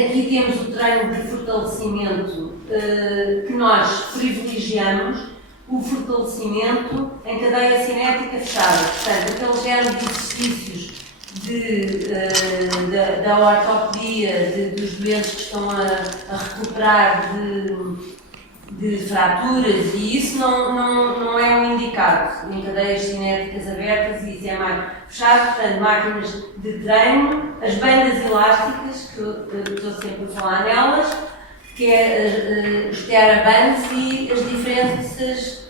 Aqui temos o treino de fortalecimento que nós privilegiamos, o fortalecimento em cadeia cinética fechada. Portanto, aquele género de exercícios da ortopedia, dos doentes que estão a recuperar de fraturas, e isso não é o indicado em cadeias cinéticas abertas, e isso é mais fechado. Portanto, máquinas de treino, as bandas elásticas, que eu estou sempre a falar nelas, que é os TheraBands, e as diferenças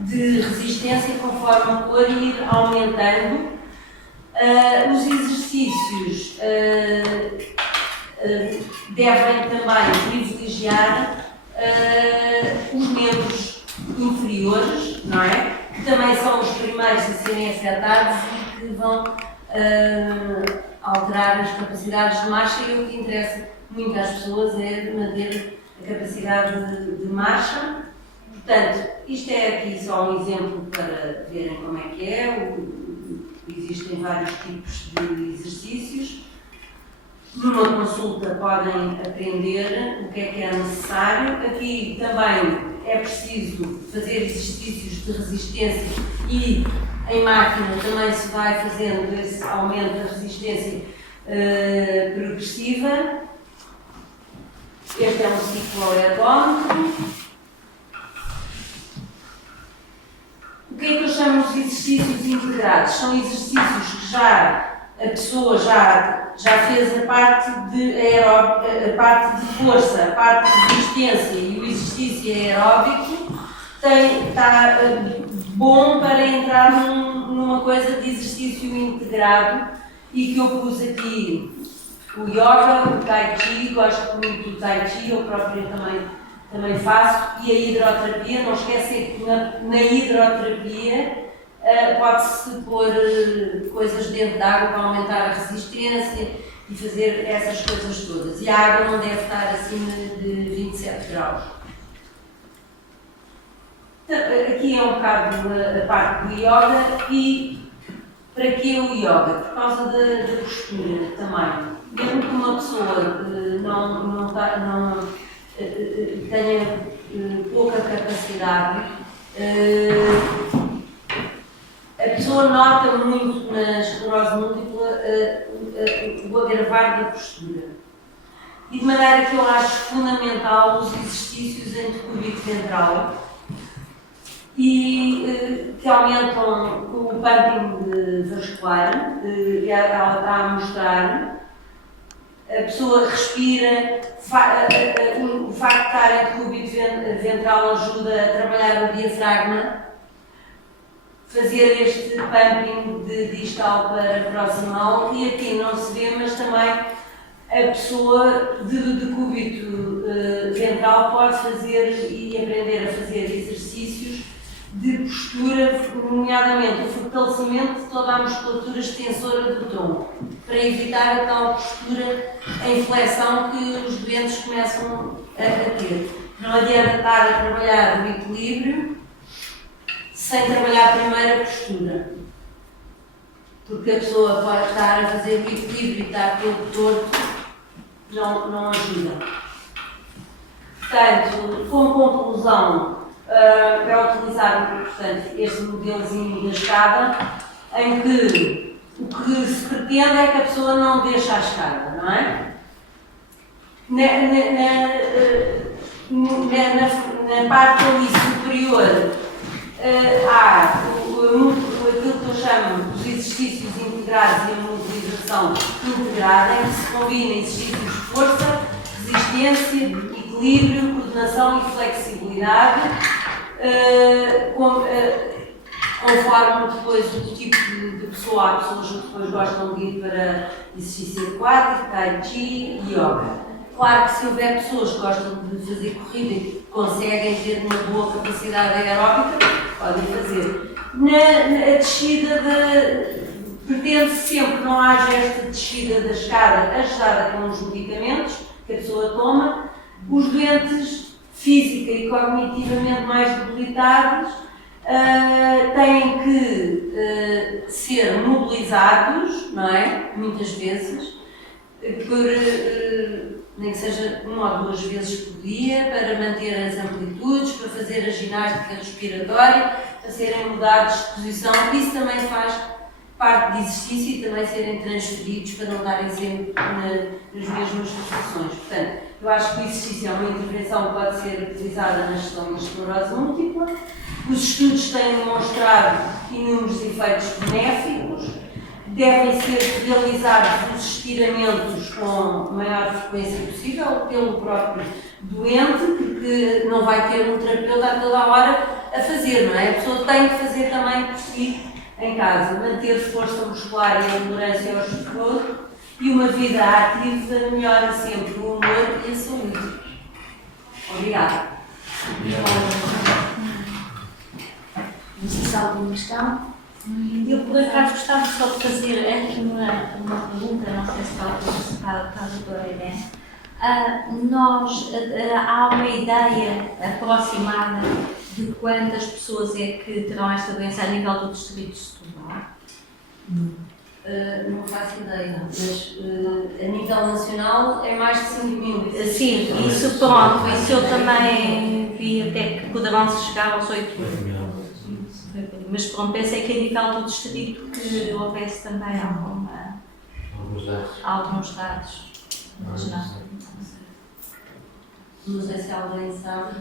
de resistência conforme a cor e ir aumentando. Os exercícios devem também privilegiar os membros inferiores, não é? Que também são os primeiros a serem afetados e que vão alterar as capacidades de marcha, e o que interessa muito às pessoas é manter a capacidade de marcha. Portanto, isto é aqui só um exemplo para verem como é que é. Existem vários tipos de exercícios. Numa consulta podem aprender o que é necessário. Aqui também é preciso fazer exercícios de resistência, e em máquina também se vai fazendo esse aumento da resistência progressiva. Este é um cicloergómetro. O que é que eu chamo de exercícios integrados? São exercícios que a pessoa já fez a parte de força, a parte de resistência e o exercício aeróbico, está bom para entrar numa coisa de exercício integrado, e que eu pus aqui o yoga, o tai chi. Gosto muito do tai chi, eu própria também faço, e a hidroterapia. Não esquecer que na hidroterapia pode-se pôr coisas dentro da água para aumentar a resistência e fazer essas coisas todas. E a água não deve estar acima de 27 graus. Aqui é um bocado a parte do yoga. E para que o yoga? Por causa da postura também. Mesmo que uma pessoa tenha pouca capacidade, a pessoa nota muito na esclerose múltipla o agravar da postura. E de maneira que eu acho fundamental os exercícios em decúbito ventral, e que aumentam o pumping vascular. Ela está a mostrar. A pessoa respira, o facto de estar em decúbito ventral ajuda a trabalhar o diafragma, fazer este pumping de distal para proximal. E aqui não se vê, mas também a pessoa de decúbito ventral pode fazer e aprender a fazer exercícios de postura, nomeadamente o fortalecimento de toda a musculatura extensora do tronco, para evitar a tal postura em flexão que os doentes começam a ter. Não adianta estar a trabalhar o equilíbrio sem trabalhar primeiro a postura, porque a pessoa pode estar a fazer o equilíbrio e estar todo torto, não ajuda. Portanto, como conclusão, é utilizar, portanto, este modelozinho da escada, em que o que se pretende é que a pessoa não deixe a escada, não é? Na parte ali superior há aquilo que eu chamo dos exercícios integrados e a mobilização integrada, em que se combina exercícios de força, resistência, equilíbrio, coordenação e flexibilidade, conforme depois o tipo de pessoa. Há pessoas que depois gostam de ir para exercício aquático, tai chi e yoga. Claro que se houver pessoas que gostam de fazer corrida e conseguem ter uma boa capacidade aeróbica, podem fazer. A descida pretende-se sempre que não haja esta descida da escada ajudada com os medicamentos que a pessoa toma. Os doentes física e cognitivamente mais debilitados têm que ser mobilizados, não é? Muitas vezes, nem que seja 1 ou 2 vezes por dia, para manter as amplitudes, para fazer a ginástica respiratória, para serem mudados de posição. Isso também faz parte de exercício e também serem transferidos para não estarem sempre nas mesmas posições. Portanto, eu acho que o exercício é uma intervenção que pode ser utilizada na gestão da esclerose múltipla. Os estudos têm demonstrado inúmeros efeitos benéficos. Devem ser realizados os estiramentos com a maior frequência possível pelo próprio doente, porque não vai ter um terapeuta a toda a hora a fazer, não é? A pessoa tem que fazer também por si em casa, manter força muscular e a endurance ao esforço, e uma vida ativa melhora sempre o humor e a saúde. Obrigada. Não sei se há alguma questão. Eu, por acaso, gostava só de fazer aqui uma pergunta, não sei se para a doutora Irene. Há uma ideia aproximada de quantas pessoas é que terão esta doença a nível do distrito de Setúbal? Não faço ideia, mas a nível nacional é mais de 5.000. Sim, isso pronto, isso eu também vi até que poderão chegar aos 8.000. Mas pronto, pensei que a nível do distrito que houvesse também alguns dados. Mas não sei se alguém sabe.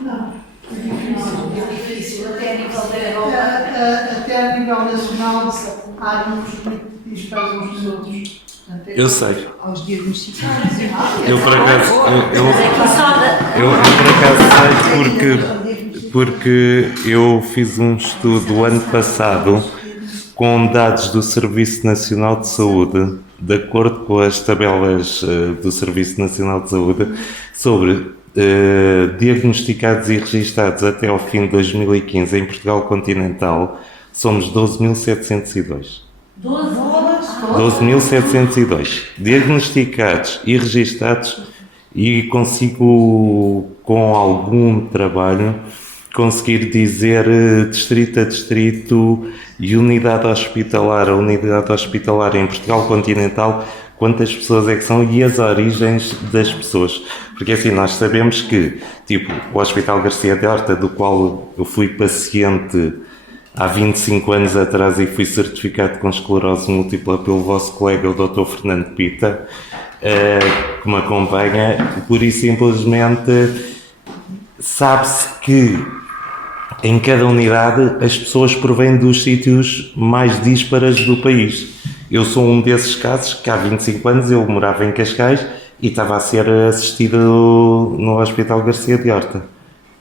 Não. É difícil, até a nível da Europa. Até a nível nacional há números muito dispares uns dos outros. Eu sei. Aos diagnosticados. Eu por acaso sei porque eu fiz um estudo ano passado com dados do Serviço Nacional de Saúde, de acordo com as tabelas do Serviço Nacional de Saúde, sobre diagnosticados e registados até ao fim de 2015 em Portugal continental, somos 12.702. 12.702 diagnosticados e registados, e consigo, com algum trabalho, conseguir dizer distrito a distrito e unidade hospitalar a unidade hospitalar em Portugal continental quantas pessoas é que são e as origens das pessoas. Porque assim, nós sabemos que, tipo, o Hospital Garcia de Horta, do qual eu fui paciente há 25 anos atrás e fui certificado com esclerose múltipla pelo vosso colega, o Dr. Fernando Pita, que me acompanha, pura e simplesmente sabe-se que em cada unidade as pessoas provêm dos sítios mais díspares do país. Eu sou um desses casos que há 25 anos eu morava em Cascais e estava a ser assistido no Hospital Garcia de Horta.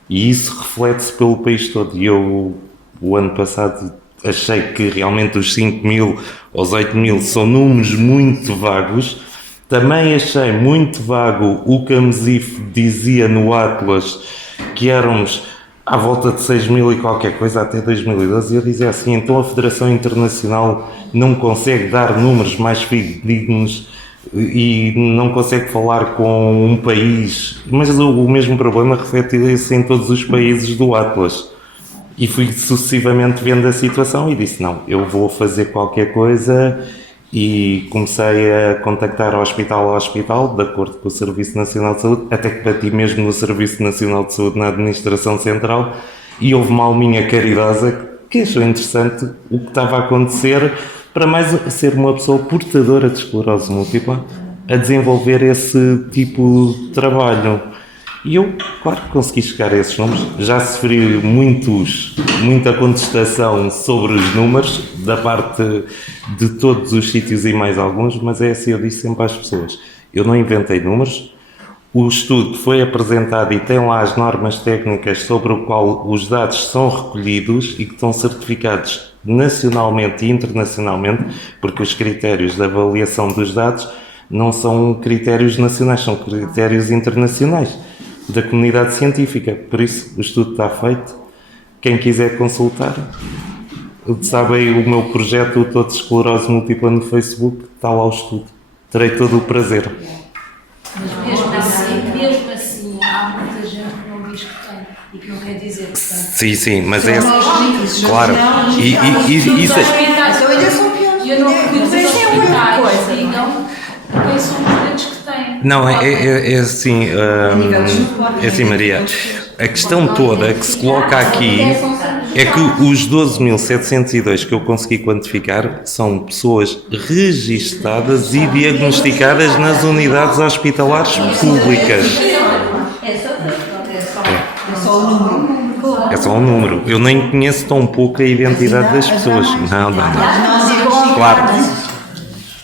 E isso reflete-se pelo país todo. E eu, o ano passado, achei que realmente os 5.000 aos 8.000 são números muito vagos. Também achei muito vago o que a Mesif dizia no Atlas, que éramos à volta de 6.000 e qualquer coisa até 2012, e eu dizia assim, então a Federação Internacional não consegue dar números mais fidedignos e não consegue falar com um país, mas o mesmo problema refletia-se em todos os países do Atlas. E fui sucessivamente vendo a situação e disse, não, eu vou fazer qualquer coisa, e comecei a contactar hospital a hospital, de acordo com o Serviço Nacional de Saúde, até que bati mesmo no Serviço Nacional de Saúde, na Administração Central, e houve uma alminha caridosa que achou interessante o que estava a acontecer, para mais ser uma pessoa portadora de esclerose múltipla, a desenvolver esse tipo de trabalho. E eu, claro, consegui chegar a esses números. Já sofri muita contestação sobre os números, da parte de todos os sítios e mais alguns, mas é assim, eu disse sempre às pessoas, eu não inventei números, o estudo foi apresentado e tem lá as normas técnicas sobre o qual os dados são recolhidos e que estão certificados nacionalmente e internacionalmente, porque os critérios de avaliação dos dados não são critérios nacionais, são critérios internacionais da comunidade científica. Por isso, o estudo está feito. Quem quiser consultar, sabem, o meu projeto, o Todos Esclerose Múltipla no Facebook, está lá o estudo. Terei todo o prazer. Mas mesmo assim, há muita gente que não diz que tem e que não quer dizer que tem. Sim, mas é claro. E isso Eu não acredito que os hospitais digam quem são os doentes que têm. Não, é assim, é assim, Maria. A questão toda que se coloca aqui é que os 12.702 que eu consegui quantificar são pessoas registadas e diagnosticadas nas unidades hospitalares públicas. É só um número. Eu nem conheço tão pouco a identidade das pessoas. Não. Claro.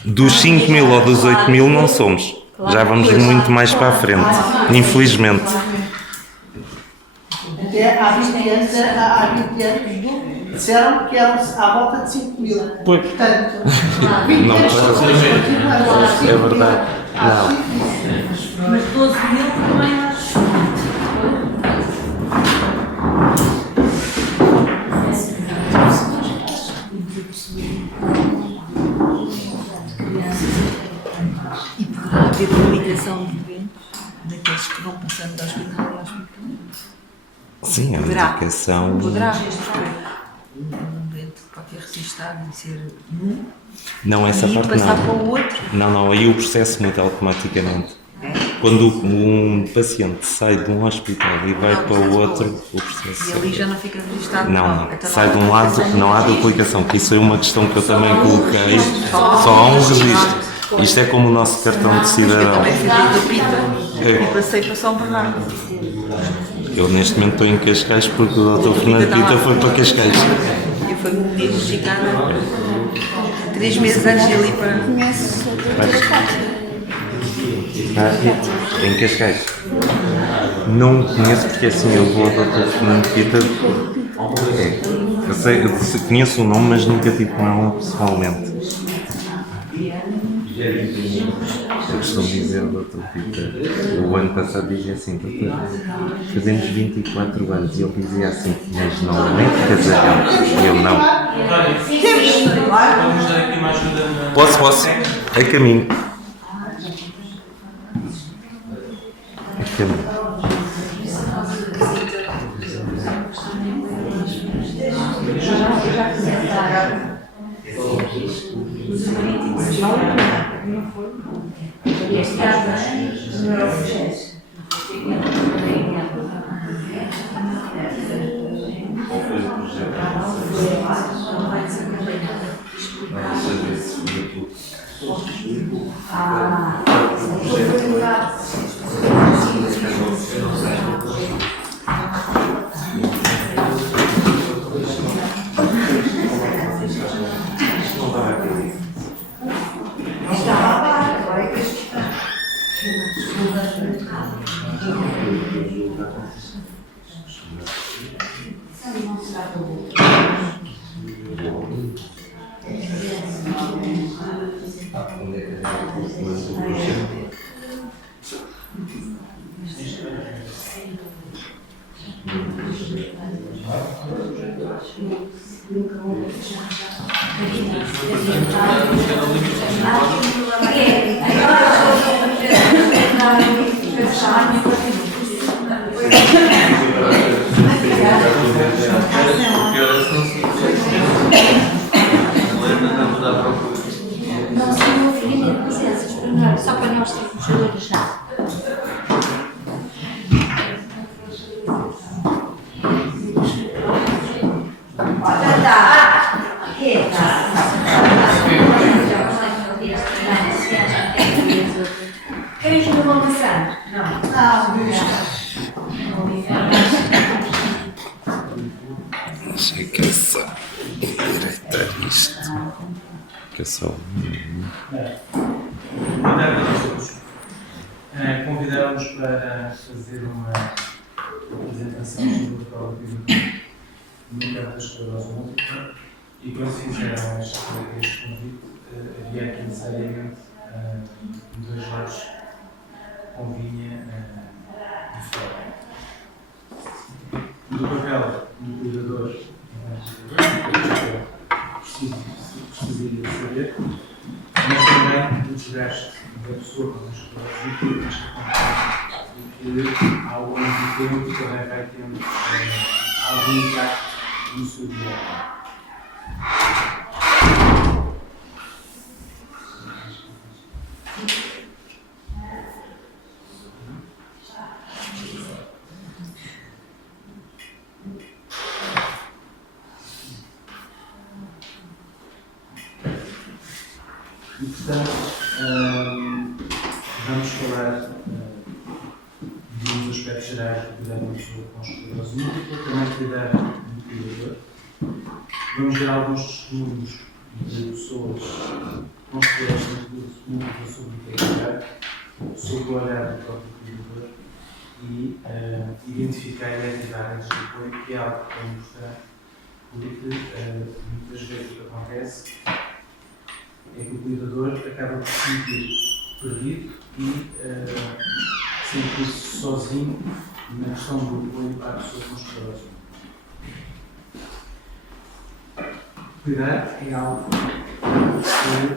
Dos 5.000 ou dos 8.000 não somos. Já vamos muito mais para a frente. Infelizmente. Até há 20 anos disseram que eram à volta de 5.000. Pois. Portanto, Não, é verdade. Não. Mas 12.000 também acho. E poderá haver comunicação de eventos daqueles que vão passando de hospital a hospital. Sim, a Poderá. medicação. Poderá, um evento pode ter registado e ser Não, essa e parte passar não. para o outro. Não, aí o processo muda automaticamente. Quando um paciente sai de um hospital e vai para o outro, o E processo. ali já não fica registado. Não, Então sai não de há um lado, duplicação. não há duplicação, que isso é uma questão que eu também coloquei. Só há um registro. Isto é como o nosso cartão de Eu cidadão. também fiz da Pita e passei para São Bernardo. Eu neste momento estou em Cascais porque o Dr. Fernando Pita foi para Cascais. Eu fui diagnosticada 3 meses antes de ir para. Em Cascais. Não conheço porque assim eu vou ao Dr. Fernando Pita. Eu conheço o nome, mas nunca tive com ela pessoalmente. Eu costumo dizer ao Dr. Pita, o ano passado dizia assim, doutor, fazemos 24 anos, e ele dizia assim, mas não é de casamento. E eu não. Vamos dar aqui uma ajuda na... Posso. É caminho. É caminho. Só para nós termos olhos já. Querem que eu vou passar? Achei que é só direitar isto. Que é só. Convidaram-nos para fazer uma apresentação sobre a prova piloto no campo da esclerose múltipla e quando fizeram este convite havia aqui necessariamente 2 lados convinha de fora. Do papel do cuidador precisaria de saber, mas também do desgaste da pessoa com as esclerose e que ao longo do tempo também vai tendo algum impacto no seu dia a dia. E, portanto, vamos falar de uns aspectos gerais do cuidado de uma pessoa com esclerose múltipla, também cuidar do cuidador. Vamos ver alguns testemunhos de pessoas com esclerose múltipla sobre o que é cuidar, sobre o olhar do próprio cuidador e identificar e ativar redes de apoio, que é algo que é importante, porque muitas vezes o que acontece é que o cuidador acaba por se sentir perdido e sentir-se sozinho na questão do apoio à pessoa com esclerose. Cuidar é algo que aconteceu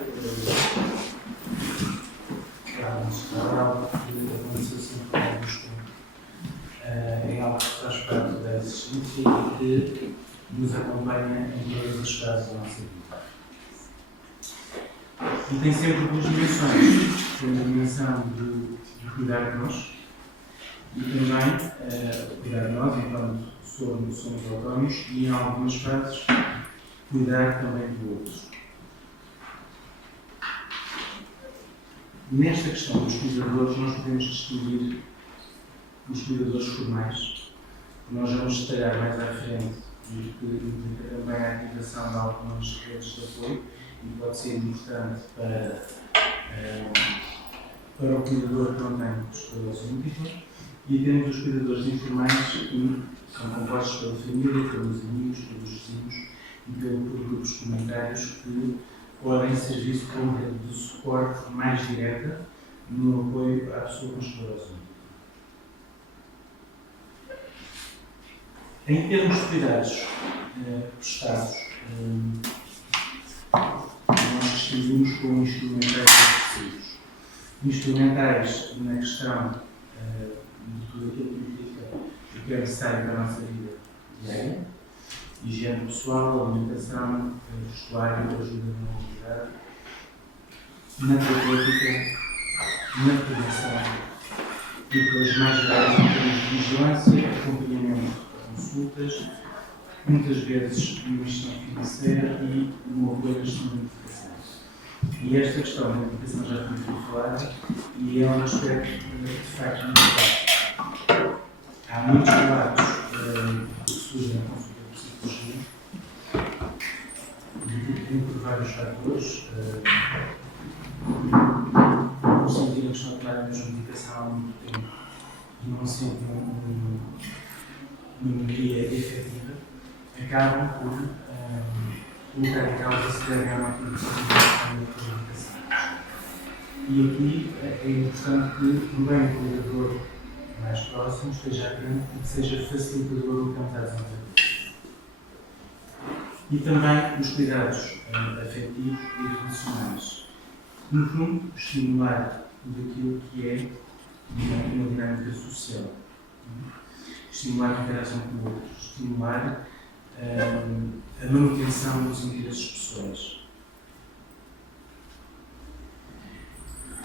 sempre ao alguns tempos. É algo que faz parte da existência e que nos acompanha em todas as fases da nossa vida. E tem sempre duas dimensões. Tem a dimensão de cuidar de nós e também cuidar de nós enquanto somos autónomos e, em algumas fases, cuidar também do outro. Nesta questão dos cuidadores, nós podemos distinguir os cuidadores formais, que nós vamos detalhar mais à frente, e que implica também a ativação de algumas redes de apoio, e pode ser importante para o cuidador que não tem esclerose múltipla. E temos os cuidadores informais, que são compostos pela família, pelos amigos, pelos vizinhos e por grupos comunitários, que podem servir como rede de suporte mais direta no apoio à pessoa com esclerose múltipla. Em termos de cuidados prestados, nós distinguimos como instrumentais e depressivos. Instrumentais na questão de tudo aquilo que implica o que é necessário para a nossa vida diária, higiene pessoal, alimentação, vestuário, ajuda na mobilidade, na terapêutica, na prevenção e pelas mais gerais em termos de vigilância, acompanhamento de consultas, muitas vezes uma gestão financeira e no apoio da gestão da medicação. E esta questão da medicação já foi falada e é um aspecto de facto muito importante. Há muitos relatos que surgem na consulta de psicologia por vários fatores. Por sentir a questão de tomar a mesma medicação há muito tempo e não sentem uma melhoria efetiva, acabam por colocar em causa se devem ou não ter a medicação. E aqui é importante que também o cuidador mais próximo esteja atento e que seja facilitador do que estamos a desenvolver. E também os cuidados afetivos e relacionais. No fundo, estimular tudo aquilo que é uma dinâmica social. Estimular a interação com o outro, estimular a manutenção dos interesses pessoais.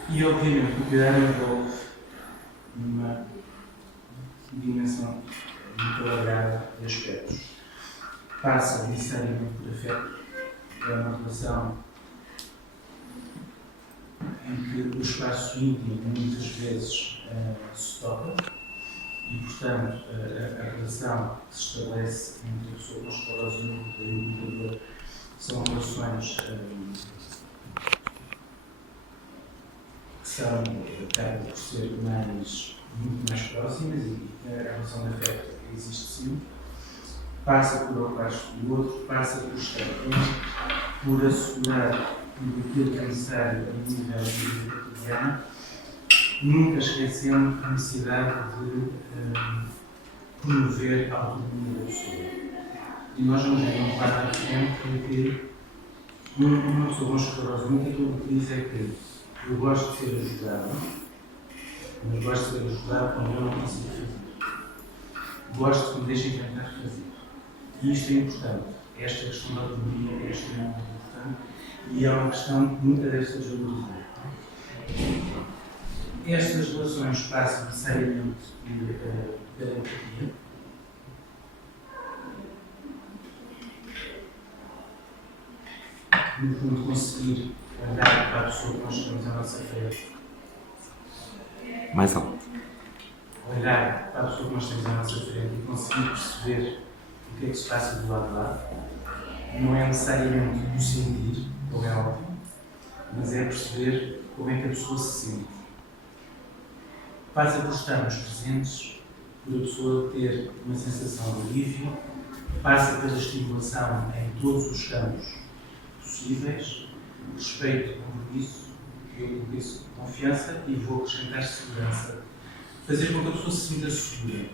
E, obviamente, o cuidado envolve uma dimensão muito alargada de aspectos. Passa necessariamente por afeto, é uma relação em que o espaço íntimo muitas vezes se toca e, portanto, a relação que se estabelece entre a pessoa com esclerose múltipla e o cuidador são relações que são, acabam por ser muito mais próximas e a relação de afeto existe sim. Passa por ocupar do outro, passa por estar atento, por assegurar tudo aquilo que é necessário a nível de vida cotidiana, nunca esquecendo a necessidade de promover a autonomia da pessoa. E nós vamos ver um quadro à frente em que uma pessoa com esclerose múltipla o que diz é que eu gosto de ser ajudado, mas gosto de ser ajudado quando eu não consigo fazer. Gosto que me deixem tentar fazer. E isto é importante. Esta questão da autonomia é extremamente importante e é uma questão que nunca deve ser desvalorizada. Estas relações passam necessariamente pela empatia. No fundo, conseguir olhar para a pessoa que nós temos à nossa frente, Mais alto. olhar para a pessoa que nós temos à nossa frente e conseguir perceber o que é que se passa do lado de lá, não é necessariamente o sentir, como é óbvio, mas é perceber como é que a pessoa se sente. Passa por estarmos presentes, por a pessoa ter uma sensação de alívio, passa pela estimulação em todos os campos possíveis, respeito, compromisso, eu disse confiança e vou acrescentar segurança. Fazer com que a pessoa se sinta segura.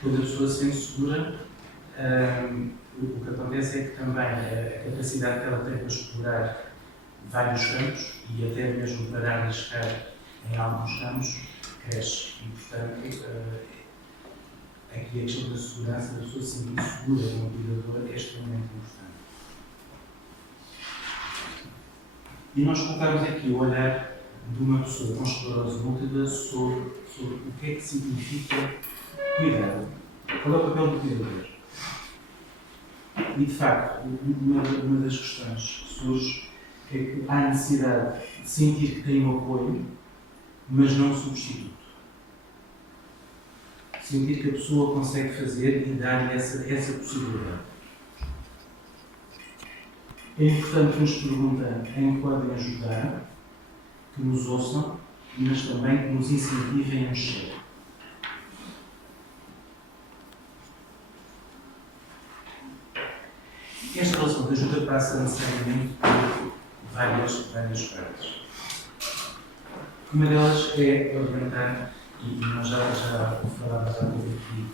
Quando a pessoa se sente segura, o que acontece é que também a capacidade que ela tem para explorar vários campos e até mesmo para arriscar em alguns campos cresce. E, portanto, aqui a questão da segurança, da pessoa se sentir segura como cuidadora é extremamente importante. E nós colocamos aqui o olhar de uma pessoa com esclerose múltipla sobre o que é que significa cuidar. Qual é o papel do cuidador? E, de facto, uma das questões que surge é que há necessidade de sentir que tem um apoio, mas não um substituto. Sentir que a pessoa consegue fazer e dar-lhe essa possibilidade. É importante que nos perguntem em que podem ajudar, que nos ouçam, mas também que nos incentivem a mexer. Esta relação de ajuda passa necessariamente por várias partes. Uma delas é orientar, e nós já falávamos aqui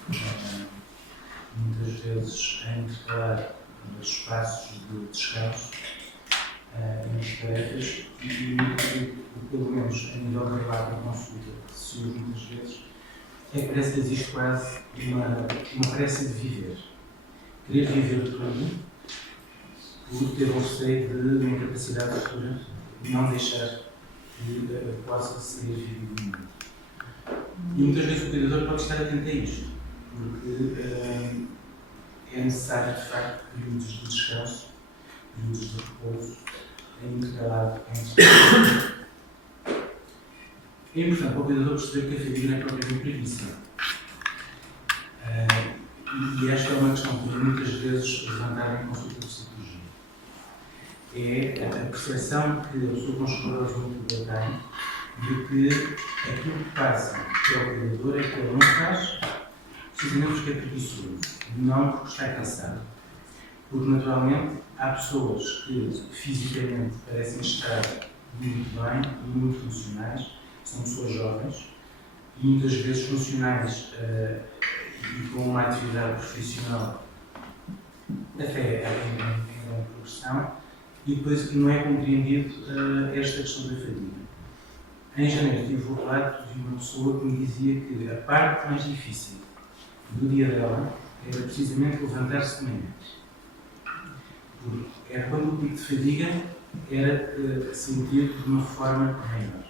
muitas vezes em intercalar espaços de descanso entre tarefas e pelo menos a nível da relato e consulta que se ouve muitas vezes, é que parece que existe quase uma pressa de viver. Querer viver tudo por ter um receio de uma capacidade futura de não deixar que possa ser vivido no mundo. E muitas vezes o cuidador pode estar atento a isto, porque é necessário, de facto, períodos de descanso, períodos de repouso, intercalado entre. É importante para o cuidador perceber que a fadiga não é propriamente preguiça. E esta é uma questão que muitas vezes levantada em consulta de psicologia. É a percepção que a pessoa com esclerose múltipla tem de que aquilo que passa para o cuidador é que ele não faz precisamente porque é preguiçoso, não porque está cansado. Porque, naturalmente, há pessoas que fisicamente parecem estar muito bem e muito funcionais, são pessoas jovens, e muitas vezes funcionais e com uma atividade profissional até em grande progressão, e depois não é compreendido esta questão da fadiga. Em janeiro tive o relato de uma pessoa que me dizia que a parte mais difícil do dia dela era precisamente levantar-se de manhã. Era quando o pico de fadiga era sentido de uma forma maior.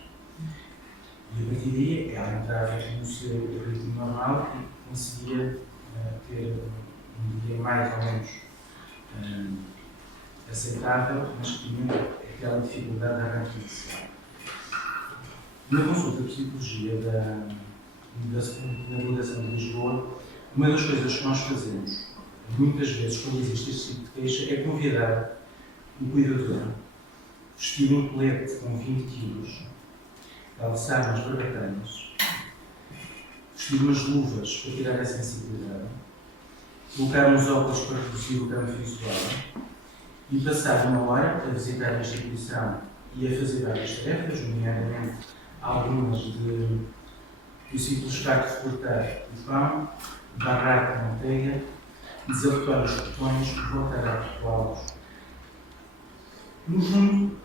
E a partir daí ela entrava no seu ritmo normal e conseguia ter um dia mais ou menos aceitável, mas que tinha aquela dificuldade de arranque inicial. Na consulta de psicologia da Delegação de Lisboa, uma das coisas que nós fazemos, muitas vezes, quando existe este tipo de queixa, é convidar o cuidador, vestir um colete com 20 kg, calçar umas barbatanas, vestir umas luvas para tirar a sensibilidade, colocar uns óculos para reduzir o campo visual e passar uma hora a visitar a instituição e a fazer várias tarefas, nomeadamente algumas do simples facto de cortar o pão, barrar a manteiga, desabotoar os botões, voltar a adequá-los. No fundo,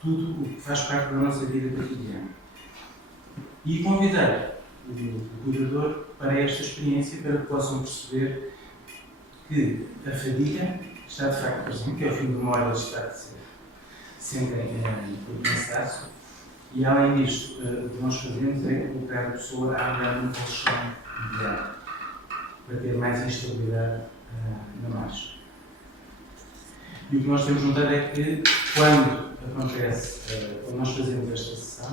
tudo o que faz parte da nossa vida cotidiana. E convidar o cuidador para esta experiência para que possam perceber que a fadiga está de facto presente, que ao fim de uma hora eles sentem o cansaço. E além disto, o que nós fazemos é colocar a pessoa a andar no colchão diário, para ter mais instabilidade na marcha. E o que nós temos notado é que, quando acontece, quando nós fazemos esta sessão,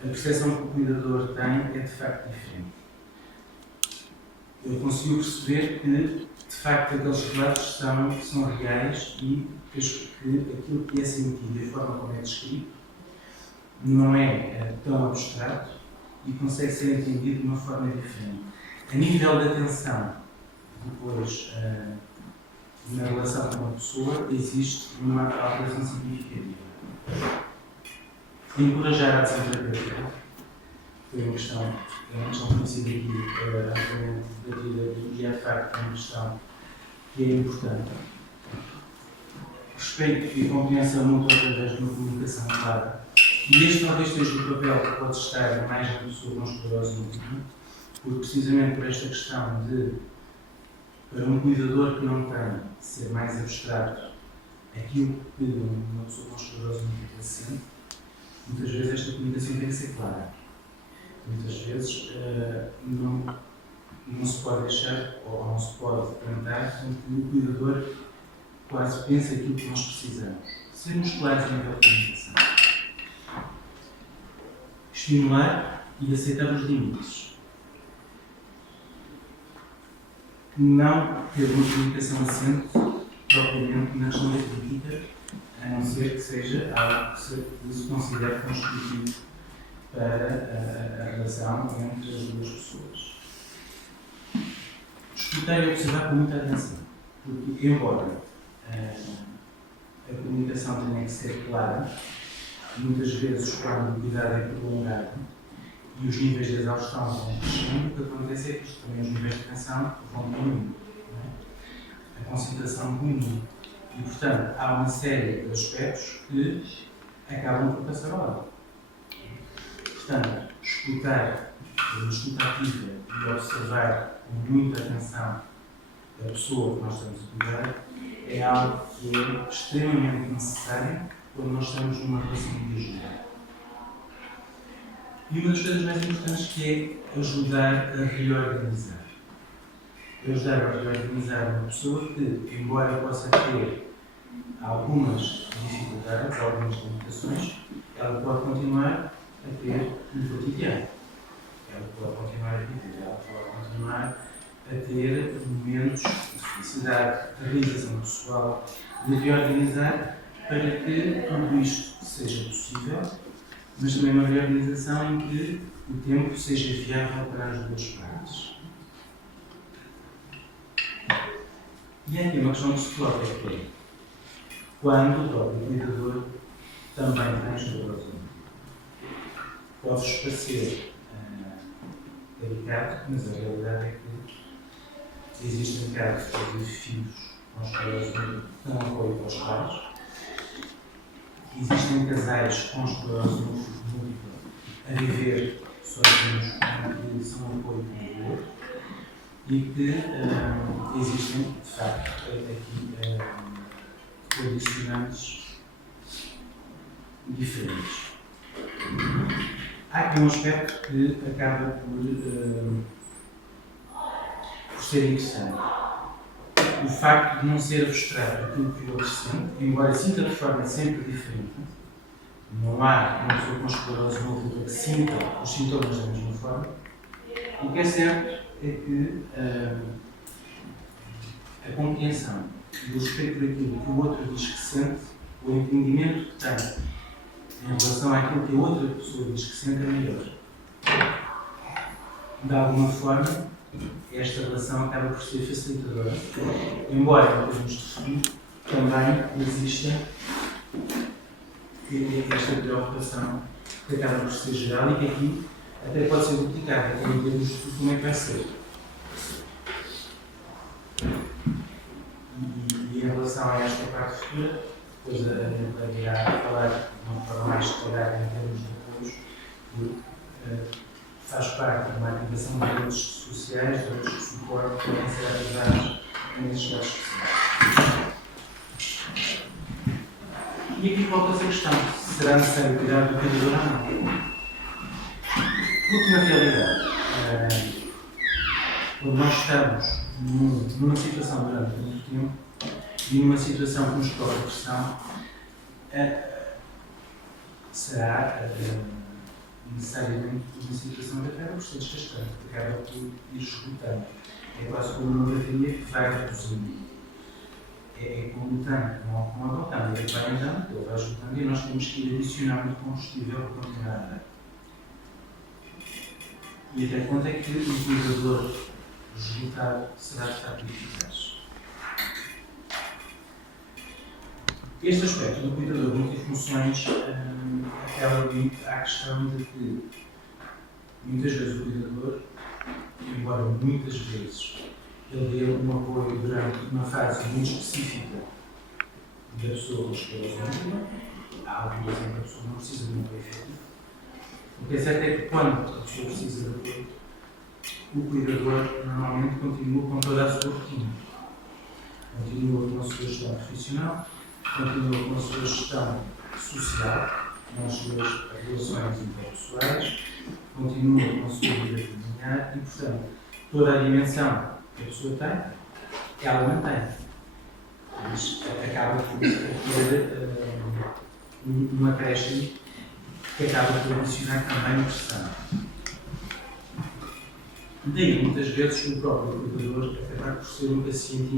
a percepção que o cuidador tem é de facto diferente. Ele conseguiu perceber que, de facto, aqueles relatos são reais e que aquilo que é sentido e a forma como é descrito não é tão abstrato e consegue ser entendido de uma forma diferente. A nível da atenção, depois, na relação com a pessoa, existe uma alteração significativa. Encorajar a desenvolvimento foi uma questão conhecida aqui amplamente debatida e é de facto uma questão que é importante. Respeito e compreensão mútua através de uma comunicação clara. E este talvez seja o papel que pode estar mais na pessoa com esclerose múltipla, porque precisamente por esta questão de, para um cuidador que não tem, ser mais abstrato aquilo que uma pessoa com esclerose múltipla sente, muitas vezes esta comunicação tem que ser clara. Muitas vezes não se pode deixar ou não se pode tentar com que o cuidador quase pense aquilo que nós precisamos. Sermos claros no nível de comunicação. Estimular e aceitar os limites. Não ter uma comunicação assente propriamente na questão da crítica, a não ser que seja algo que se considere construtivo para a relação entre as duas pessoas. Escutar e observar com muita atenção, porque, embora a comunicação tenha que ser clara, muitas vezes, quando o cuidado é prolongado e os níveis de exaustão vão crescendo, o que acontece é que também os níveis de tensão vão diminuindo. A concentração diminui. E, portanto, há uma série de aspectos que acabam por passar ao lado. Portanto, escutar, a escuta ativa e observar com muita atenção a pessoa que nós estamos a cuidar é algo que é extremamente necessário quando nós estamos numa relação de ajuda. E uma das coisas mais importantes que é ajudar a reorganizar. Ajudar a reorganizar uma pessoa que, embora possa ter algumas dificuldades, algumas limitações, ela pode continuar a ter no cotidiano. Ela pode continuar a viver, ela pode continuar a ter momentos de felicidade, de realização pessoal, de reorganizar para que tudo isto seja possível, mas também uma reorganização em que o tempo seja viável para as duas partes. E aqui uma questão que se coloca que é quando o próprio cuidador também tem esclerose múltipla. Pode-vos parecer delicado, mas a realidade é que existem casos de filhos com esclerose múltipla que dão apoio aos pais. Existem casais com esclerose múltipla a viver sozinhos, que são apoio um do outro, e que existem, de facto, aqui condicionantes diferentes. Há aqui um aspecto que acaba por ser interessante. O facto de não ser abstrato aquilo que o outro sente, embora sinta de forma sempre diferente, não há uma pessoa com esclerose múltipla que sinta os sintomas da mesma forma. O que é certo é que a compreensão e o respeito por aquilo que o outro diz que sente, o entendimento que tem em relação àquilo que a outra pessoa diz que sente é maior. De alguma forma, esta relação acaba por ser facilitadora, embora, como podemos definir, também exista esta preocupação que acaba por ser geral e que aqui até pode ser duplicada, que em termos de como é que vai ser. E em relação a esta parte futura, depois a Ana irá falar de uma forma mais detalhada em termos de apoios, porque faz parte de uma ativação de redes sociais, de redes de suporte que podem ser ativadas nesses casos especiais. E aqui volta essa questão: será necessário cuidar do cuidador ou não? Porque, na realidade, quando nós estamos numa situação durante muito tempo, E numa situação que nos coloca pressão, será necessariamente uma situação que acaba por ser desgastante, que acaba por ir esgotando. É quase como uma bateria que vai reduzindo. É como o tanque, não como a botão, ele vai andando, ele vai esgotando e nós temos que ir adicionando combustível para continuar a andar. E até quando é que o utilizador esgotado será de facto eficaz? Este aspecto do cuidador multifunções apela muito à questão de que muitas vezes o cuidador, embora muitas vezes ele dê um apoio durante uma fase muito específica da pessoa com esclerose múltipla, há algumas em que a pessoa não precisa de um apoio efetivo. O que é certo é que quando a pessoa precisa de apoio, o cuidador normalmente continua com toda a sua rotina. Continua com a sua gestão profissional, continua com a sua gestão social, com as suas relações interpessoais, continua com a sua vida familiar e, portanto, toda a dimensão que a pessoa tem, ela mantém. Mas acaba por ter uma acréscimo que acaba por adicionar também pressão. Daí, muitas vezes, o próprio cuidador acabar por ser um paciente